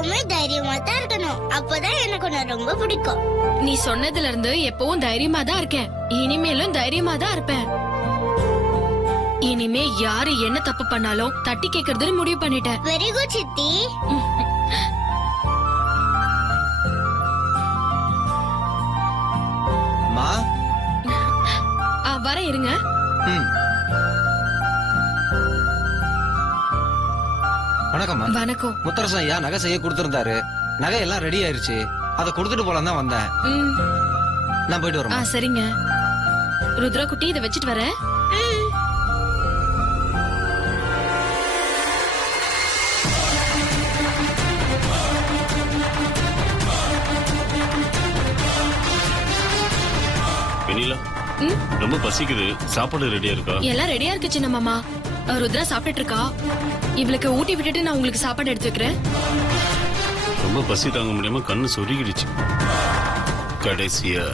எப்பவுமே தைரியமா தான் இருக்கணும். அப்பதான் எனக்கு உன்னை ரொம்ப பிடிக்கும். நீ சொன்னதுல இருந்து எப்பவும் தைரியமா தான் இருக்கேன். இனிமேலும் தைரியமா தான் இருப்பேன். இனிமே யாரு என்ன தப்பு பண்ணாலும் தட்டி கேக்குறதுன்னு முடிவு பண்ணிட்டேன். வெரி குட் சித்தி. வர இருங்க. வணக்கம். வணக்கம். முத்தரசன் ஐயா நகை செய்ய கொடுத்திருந்தாரு. நகை எல்லாம் ரெடி ஆயிருச்சு. அதை கொடுத்துட்டு போலாம் தான் வந்தேன். நான் போயிட்டு வரேன். சரிங்க ருத்ரா குட்டி, இதை வச்சிட்டு வரேன். ரொம்ப பசிக்குது. சாப்பாடு ரெடியா இருக்கா? எல்லாம் ரெடியா இருக்கு சின்ன மாமா. ருத்ரா சாப்பிட்டு இருக்கா. இவளுக்கு ஊட்டி விட்டுட்டு நான் உங்களுக்கு சாப்பாடு எடுத்து வைக்கிறேன். ரொம்ப பசி தாங்க முடியாம கண்ணு சொருகிடுச்சு. கடைசியா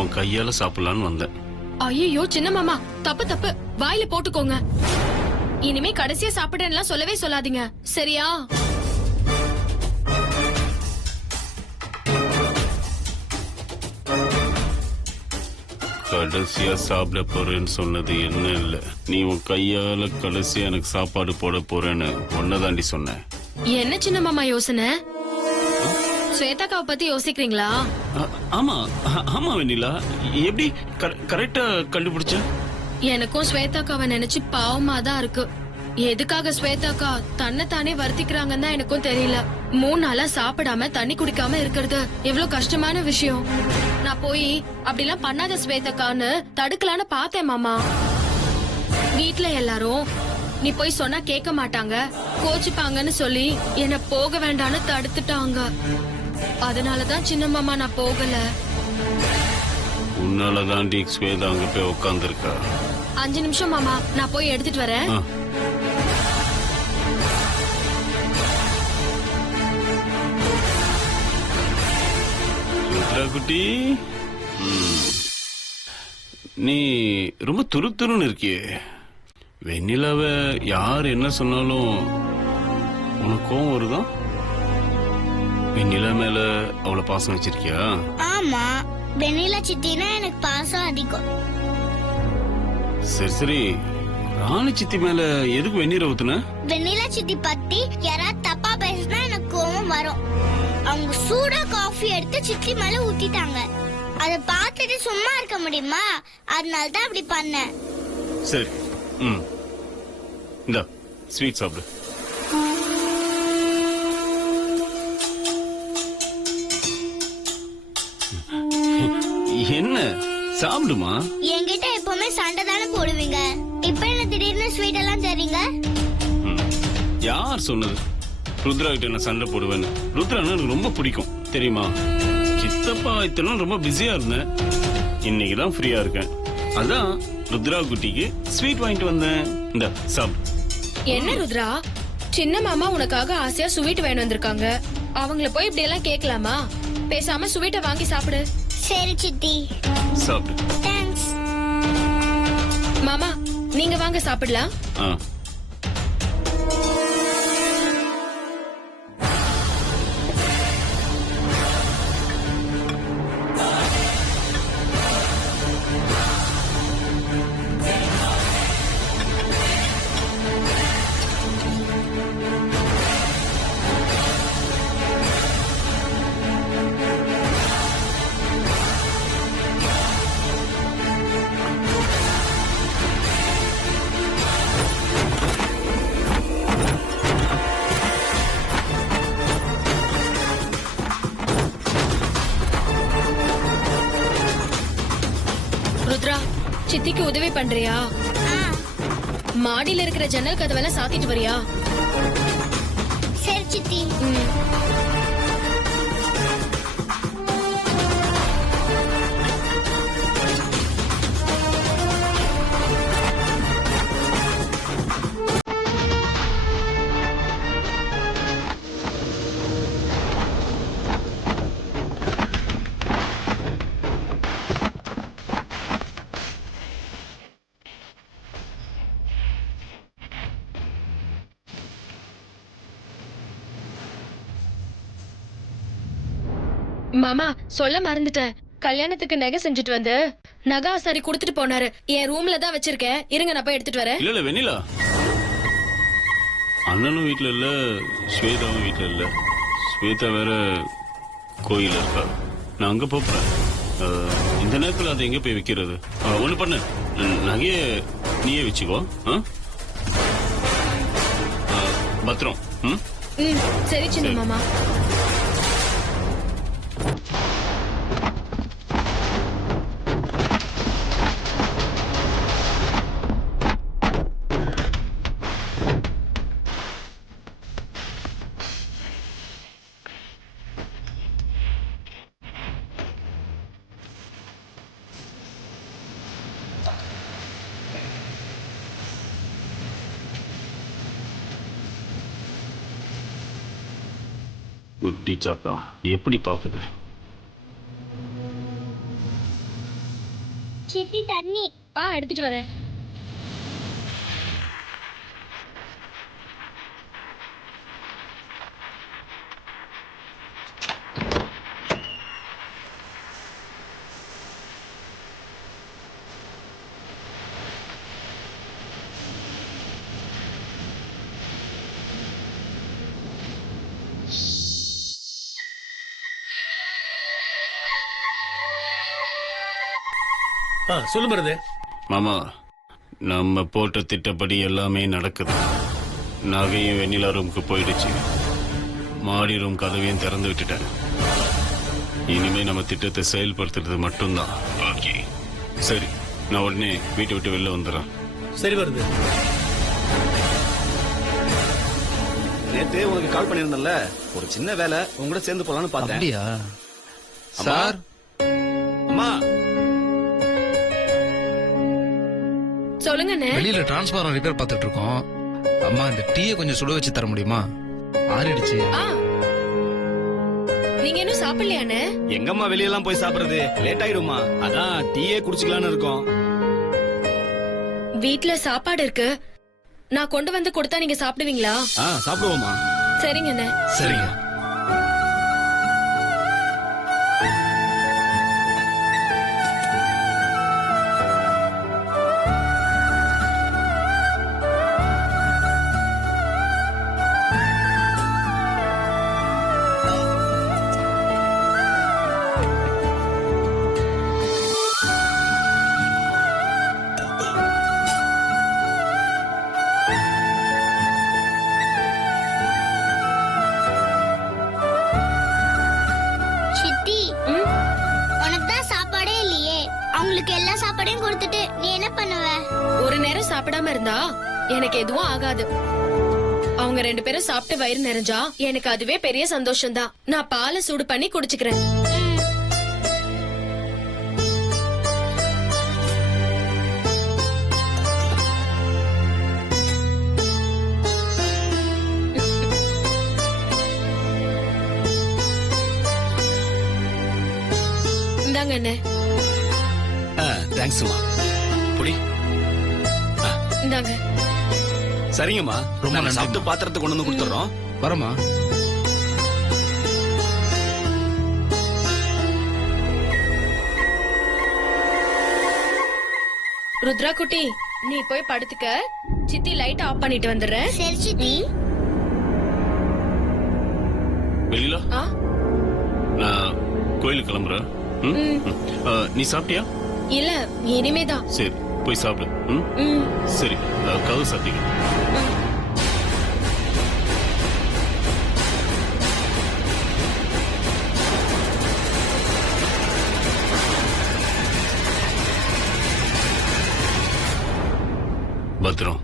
உன் கையால சாப்பிடலான்னு வந்தேன். ஐயோ சின்ன மாமா, தப்பு தப்பு. வாயில போட்டுக்கோங்க. இனிமே கடைசியா சாப்பிடுறேன்னு சொல்லவே சொல்லாதீங்க, சரியா? கடைசியா சாப்பிட போறேன்னு சொன்னது என்ன இல்ல, நீ உன் கையால கடைசியா எனக்கு சாப்பாடு போட போறேன்னு ஒன்னதாண்டி சொன்ன. என்ன சின்ன மாமா யோசனை? ஸ்வேதாக்காவை பத்தி யோசிக்கிறீங்களா? ஆமா ஆமா வெண்ணிலா, எப்படி கரெக்டா கண்டுபிடிச்ச? எனக்கும் ஸ்வேதாக்காவை நினைச்சு பாவமா தான் இருக்கு. எதுக்காக ஸ்வேதாக்கா தன்னை தானே வருத்திக்கிறாங்கன்னு தான் எனக்கும் தெரியல. 3 நாளா சாப்பிடாம தண்ணி குடிக்காம இருக்கிறது எவ்வளவு கஷ்டமான விஷயம். நான் போய் அப்படிலாம் பண்ணாத ஸ்வேதாக்கான்னு தடுக்கலான்னு பார்த்தேன் மாமா. வீட்டுல எல்லாரும் நீ போய் சொன்னா கேட்க மாட்டாங்க, கோச்சுப்பாங்கன்னு சொல்லி என்ன போக வேண்டான்னு தடுத்துட்டாங்க. அதனாலதான் சின்ன மாமா நான் போகல. உன்னாலதாண்டி ஸ்வேதா அங்க போய் உட்கார்ந்து இருக்கா. 5 நிமிஷம் மாமா, நான் போய் எடுத்துட்டு வரேன். குட்டி, நீ ரொம்ப துருத்துருன்னு இருக்கியே. வெண்ணிலாவ யார் என்ன சொன்னாலும் உனக்கு கோவம் வருதா? வெண்ணிலா மேல அவ்வளவு பாசம் வச்சிருக்கியா? ஆமா, வெண்ணிலா சித்தினா எனக்கு பாசம் அதிகம். சரி சரி, ராணி சித்தி மேல எதுக்கு வெந்நீர் ஊத்துன? வெண்ணிலா சித்தி பத்தி யாராவது தப்பா பேசினா எனக்கு கோவம் வரும். அவங்க சூடா காஃபி எடுத்து சித்தி மேல ஊத்திட்டாங்க. அத பார்த்துட்டு சும்மா இருக்க முடியுமா? அதனால தான் அப்படி பண்ணேன். சரி, இந்த ஸ்வீட் சாப்பிடு. என்ன சாப்பிடுமா? என்கிட்ட எப்பவுமே சண்டை தானே போடுவீங்க. இப்ப என்ன திடீர்னு ஸ்வீட் எல்லாம் தரீங்க? யார் சொன்னது ருத்ரா கிட்ட என்ன சண்டை போடுவேன்னு? ருத்ரானா எனக்கு ரொம்ப பிடிக்கும் தெரியுமா? சித்தப்பா இத்தனை நாள் ரொம்ப பிஸியா இருந்தேன். இன்னைக்குதான் ஃப்ரீயா இருக்கேன். அதான் ருத்ரா குட்டிக்கு ஸ்வீட் வாங்கிட்டு வந்தேன். இந்த சாப்பிடு. என்ன ருத்ரா, சின்ன மாமா உனக்காக ஆசையா ஸ்வீட் வேணும் வந்திருக்காங்க. அவங்கள போய் இப்படி எல்லாம் கேட்கலாமா? பேசாம ஸ்வீட்டை வாங்கி சாப்பிடு. சரி சித்தி. சாப்பிடு. தேங்க்ஸ். மாமா, நீங்க வாங்க சாப்பிடலாம். ருத்ரா, சித்திக்கு உதவி பண்றியா? மாடியில இருக்கிற ஜன்னல் கதவெல்லாம் சாத்திட்டு வரியா? சரி சித்தி. மாமா சொல்ல மறந்துட்டேன். கல்யாணத்துக்கு நகை செஞ்சுட்டு வந்து நகை ஆசாரி கொடுத்துட்டு போனாரு. என் ரூம்ல தான் வச்சிருக்கேன். இருங்க நான் போய் எடுத்துட்டு வரேன். இல்ல வெண்ணிலா, அண்ணனும் வீட்ல இல்ல, ஸ்வேதாவும் வீட்ல இல்ல. ஸ்வேதா வேற கோயில இருக்கா. நான் அங்க போறேன். இந்த நேரத்துல அதை எங்க போய் வைக்கிறது? ஒண்ணு பண்ணு, நகைய நீயே வச்சுக்கோ. பத்திரம். சரி சின்ன மாமா. குட்டி சாத்தா எப்படி பாக்குது? சித்தி தண்ணி. எடுத்துட்டு வரேன். சொல்லு மருது. மாமா, நம்ம போட்ட திட்டப்படி எல்லாமே நடக்குது. நகையும் வெண்ணிலா ரூமுக்கு போயிடுச்சு. மாடி ரூம் கதவையும் திறந்து விட்டுட்டேன். இனிமே நம்ம திட்டத்தை செயல்படுத்துறது மட்டும்தான் பாக்கி. சரி, நான் உடனே வீட்டை விட்டு வெளில வந்துடுறேன். சரி மருது. நேத்து உனக்கு கால் பண்ணிருந்தேன்ல, ஒரு சின்ன வேலை உங்க சேர்ந்து போலான்னு பார்த்தேன். அப்படியா சார்? அம்மா, சொல்லுங்க அண்ணே. வெளியில டிரான்ஸ்பாரம் ரிப்பேர் பார்த்துட்டு இருக்கோம். அம்மா இந்த டீயை கொஞ்சம் சுட வச்சு தர முடியுமா? ஆறிடுச்சு. நீங்க இன்னும் சாப்பிடலையா அண்ணே? எங்கம்மா வெளியெல்லாம் போய் சாப்பிடுறது, லேட் ஆயிடுமா. அதான் டீயே குடிச்சுக்கலான்னு இருக்கோம். வீட்ல சாப்பாடு இருக்கு. நான் கொண்டு வந்து கொடுத்தா நீங்க சாப்பிடுவீங்களா? சாப்பிடுவோமா. சரிங்க அண்ணே. சரிங்க. சித்தி, உனக்கு தான் சாப்பாடே இல்லையே. அவங்களுக்கு எல்லா சாப்பாடையும் கொடுத்துட்டு நீ என்ன பண்ணுவ? ஒரு நேரம் சாப்பிடாம இருந்தா எனக்கு எதுவும் ஆகாது. அவங்க 2 பேரும் சாப்பிட்டு வயிறு நிறைஞ்சா எனக்கு அதுவே பெரிய சந்தோஷம் தான். நான் பாலை சூடு பண்ணி குடிச்சுக்கிறேன். இந்தாங்க அண்ணே. தேங்க்ஸ்மா. புடி. இந்தாங்க. சரிங்கம்மா, ரொம்ப நாங்க நன்றிம்மா. சாப்பிட்டு பாத்திரத்தை கொண்டு வந்து கொடுத்துறோம். வரமா? ருத்ரா குட்டி, நீ போய் படுத்துக்க. சித்தி லைட் ஆஃப் பண்ணிட்டு வந்துடுறேன். சரி சித்தி. வெளியில ஆ? நான் கோயிலுக்கு கிளம்புறேன். நீ சாப்பிட்டியா? இல்ல, இனிமேதான். சரி, போய் சாப்பிடு. சரி, கதவு சாத்திக்க. பத்திரம்.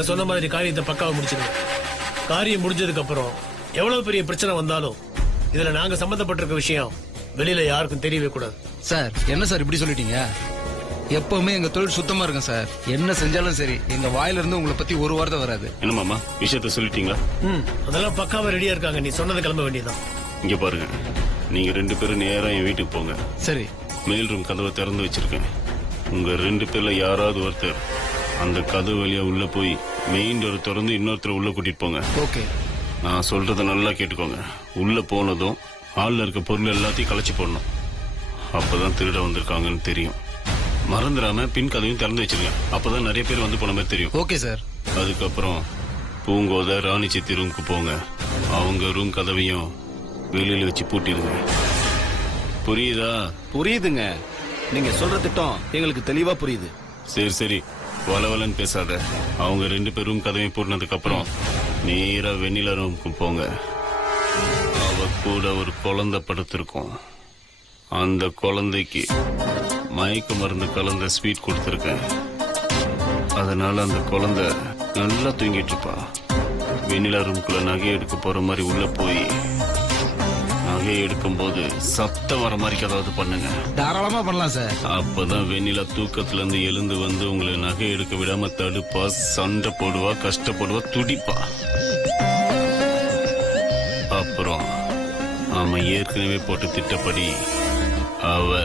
நீங்க சொன்ன மாதிரி காரியத்தை பக்காவா முடிச்சிருங்க. காரியம் முடிஞ்சதுக்கு அப்புறம் எவ்வளவு பெரிய பிரச்சனை வந்தாலும் இதுல நாங்க சம்பந்தப்பட்டிருக்க விஷயம் வெளியில யாருக்கும் தெரியவே கூடாது. சார் என்ன சார் இப்படி சொல்லிட்டீங்க? எப்பவுமே எங்க தொழில் சுத்தமா இருக்கும் சார். என்ன செஞ்சாலும் சரி எங்க வாயில இருந்து உங்களை பத்தி ஒரு வார்த்தை வராது. என்ன மாமா விஷயத்த சொல்லிட்டீங்களா? அதெல்லாம் பக்காவா ரெடியா இருக்காங்க. நீ சொன்னது கிளம்ப வேண்டியதான். இங்க பாருங்க, நீங்க 2 பேரும் நேரா என் வீட்டுக்கு போங்க. சரி. மெயில் ரூம் கதவை திறந்து வச்சிருக்கேன். உங்க 2 பேர்ல யாராவது ஒருத்தர் அந்த கதவு வழியா உள்ள போய் மெயின் டோர் திறந்து இன்னொருத்தர் உள்ள கூட்டிட்டு போங்க. ஓகே. நான் சொல்றத நல்லா கேட்டுக்கோங்க. உள்ள போனதும் ஹால்ல இருக்க பொருள் எல்லாத்தையும் கலைச்சு போடணும். அப்பதான் திருட வந்திருக்காங்கன்னு தெரியும். மறந்துடாம பின் கதவையும் திறந்து வச்சிருங்க. அப்பதான் நிறைய பேர் வந்து போன மாதிரி தெரியும். Okay sir. அதுக்கப்புறம் பூங்கோத ராணி சித்தி ரூமுக்கு போங்க. அவங்க ரூம் கதவையும் வெளியில வச்சு பூட்டிடுங்க. புரியுதா? புரியுதுங்க. நீங்க சொல்ற திட்டம் எங்களுக்கு தெளிவா புரியுது. சரி சரி, வளவலன்னு பேசாத. அவங்க 2 பேரும் கதவையும் பூட்டினதுக்கு அப்புறம் நேரா வெண்ணிலா ரூமுக்கு போங்க. அவ கூட ஒரு குழந்தை படுத்திருக்கும். அந்த குழந்தைக்கு மயக்க மருந்து கலந்த ஸ்வீட் கொடுத்துருக்கேன். அதனால அந்த குழந்தை நல்லா தூங்கிட்டு இருப்பா. வெண்ணிலா ரூம்குள்ள நகை எடுக்க போற மாதிரி உள்ள போய் நகை எடுக்கும் போது சத்தம் வர மாதிரி ஏதாவது பண்ணுங்க. தாராளமா பண்ணலாம் சார். அப்பதான் வெண்ணிலா தூக்கத்துல இருந்து எழுந்து வந்து உங்களை நகை எடுக்க விடாம தடுப்பா, சண்டை போடுவா, கஷ்டப்படுவா, துடிப்பா. அப்புறம் அவன் ஏற்கனவே போட்டு திட்டப்படி அவ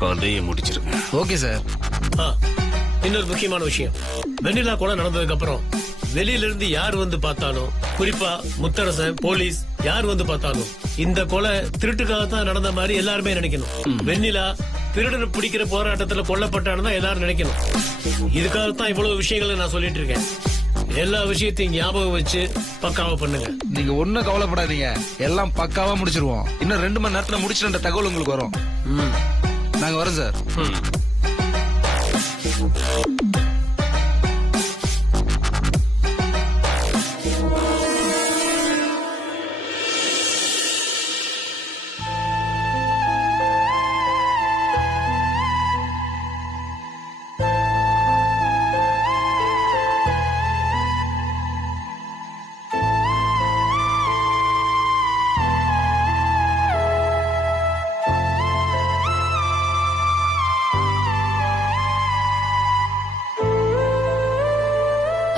கதையை முடிச்சிருங்க. Okay sir. இன்னொரு முக்கியமான விஷயம், வெண்ணிலா கூட நடந்ததுக்கு அப்புறம் வெளியில இருந்து யார் வந்து பார்த்தாலும், குறிப்பா முத்தரசன், போலீஸ் யார் வந்து பார்த்தாலும் இந்த கொலை திருட்டுக்காகத்தான் நடந்த மாதிரி எல்லாருமே நினைக்கணும். வெண்ணிலா திருடனை பிடிக்கிற போராட்டத்துல கொல்லப்பட்டான்னு தான் எல்லாரும் நினைக்கணும். இதுக்காகத்தான் இவ்வளவு விஷயங்களை நான் சொல்லிட்டு இருக்கேன். எல்லா விஷயத்தையும் ஞாபகம் வச்சு பக்காவா பண்ணுங்க. நீங்க ஒண்ணும் கவலைப்படாதீங்க, எல்லாம் பக்காவா முடிச்சிருவோம். இன்னும் 2 மணி நேரத்துல முடிச்சுட்ட தகவல் உங்களுக்கு வரும். நாங்க வரோம் சார்.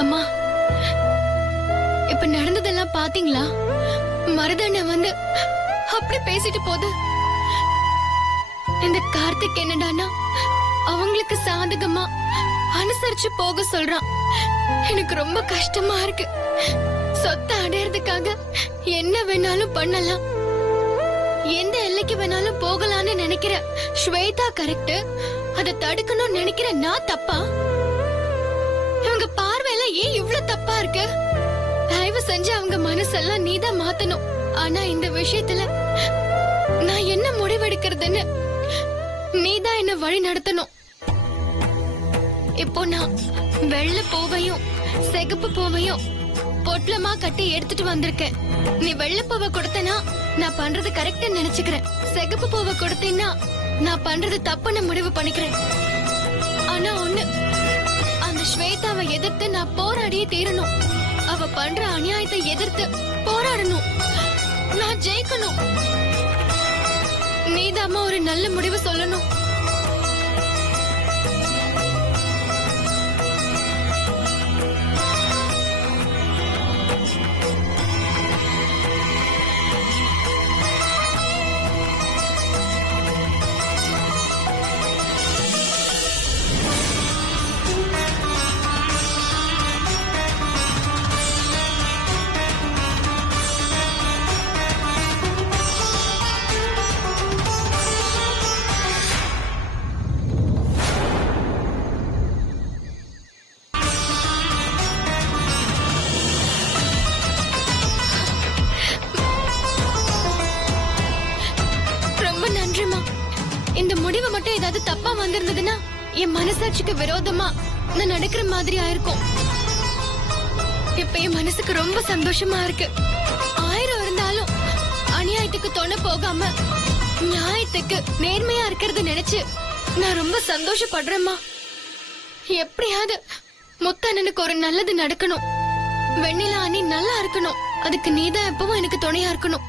அம்மா, இப்ப நடந்ததெல்லாம் பாத்தீங்களா? மருதண்ண வந்து அப்படி பேசிட்டு போது. இந்த கார்த்திக் என்னடானா அவங்களுக்கு சாதகமா அனுசரிச்சு போக சொல்றான். எனக்கு ரொம்ப கஷ்டமா இருக்கு. சொத்தை அடையறதுக்காக என்ன வேணாலும் பண்ணலாம், எந்த எல்லைக்கு வேணாலும் போகலான்னு நினைக்கிற ஸ்வேதா கரெக்ட். அதை தடுக்கணும்னு நினைக்கிற நான் தப்பா? இவங்க பார்வையில ஏன் இவ்வளவு தப்பா இருக்கு? தயவு செஞ்சு அவங்க மனசெல்லாம் நீதான் மாத்தணும். ஆனா இந்த விஷயத்துல நான் என்ன முடிவெடுக்கிறதுன்னு நீதான் என்ன வழி நடத்தணும். இப்போ நான் வெள்ளை பூவையும் சிகப்பு பூவையும் பொட்டலமா கட்டி எடுத்துட்டு வந்திருக்கேன். நீ வெள்ளை பூவை கொடுத்தனா நான் பண்றது கரெக்டா நினைச்சுக்கிறேன். சிகப்பு பூவை கொடுத்தீன்னா நான் பண்றது தப்புன்னு முடிவு பண்ணிக்கிறேன். ஆனா ஒண்ணு, அந்த ஸ்வேதாவை எதிர்த்து நான் போராடியே தீரணும். அவ பண்ற அநியாயத்தை எதிர்த்து போராடணும். நான் ஜெயிக்கணும். நீதாம்மா ஒரு நல்ல முடிவு சொல்லணும். இந்த முடிவு மட்டும் ஏதாவது தப்பா வந்திருந்ததுன்னா என் மனசாட்சிக்கு விரோதமா நான் நடக்கிற மாதிரி ஆயிருக்கும். இப்ப என் மனசுக்கு ரொம்ப சந்தோஷமா இருக்கு. 1000 இருந்தாலும் அநியாயத்துக்கு துணை போகாம நியாயத்துக்கு நேர்மையா இருக்கிறது நினைச்சு நான் ரொம்ப சந்தோஷப்படுறேம்மா. எப்படியாவது முத்தண்ணனுக்கு ஒரு நல்லது நடக்கணும். வெண்ணிலா அண்ணி நல்லா இருக்கணும். அதுக்கு நீதான் எப்பவும் எனக்கு துணையா இருக்கணும்.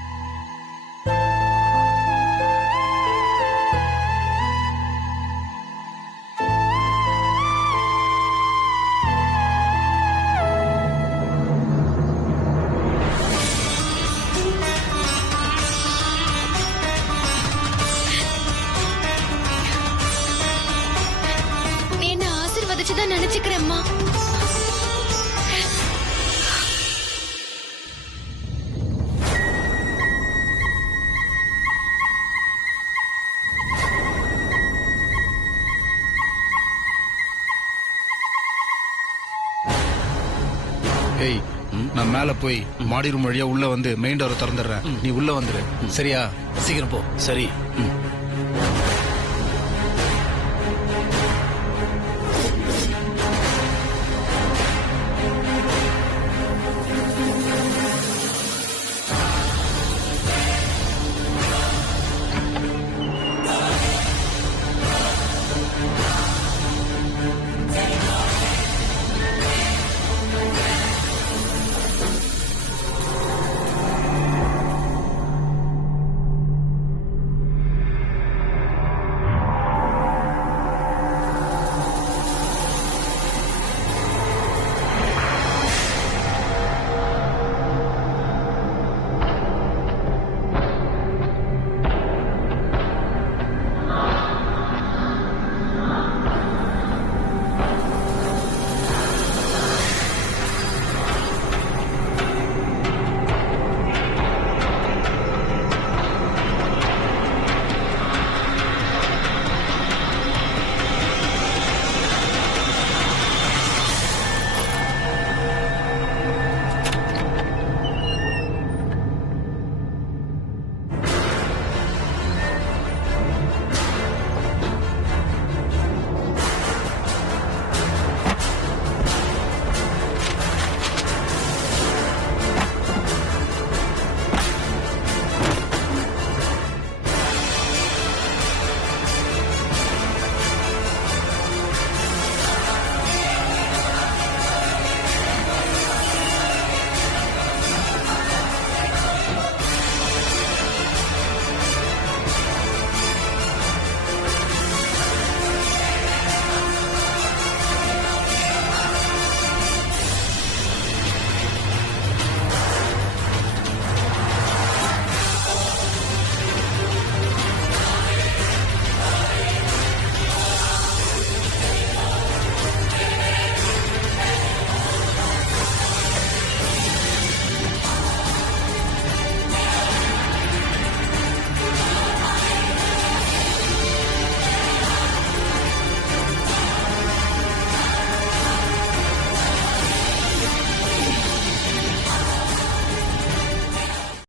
நீ என்ன ஆசீர்வதிச்சுதான் நினைச்சுக்கிறேம்மா. ஏய் நான் மேல போய் மாடி ரூம் வழியா உள்ள வந்து மெயின் டோரை திறந்துடுறேன். நீ உள்ள வந்துரு. சரியா? சீக்கிரம் போ. சரி. ம்.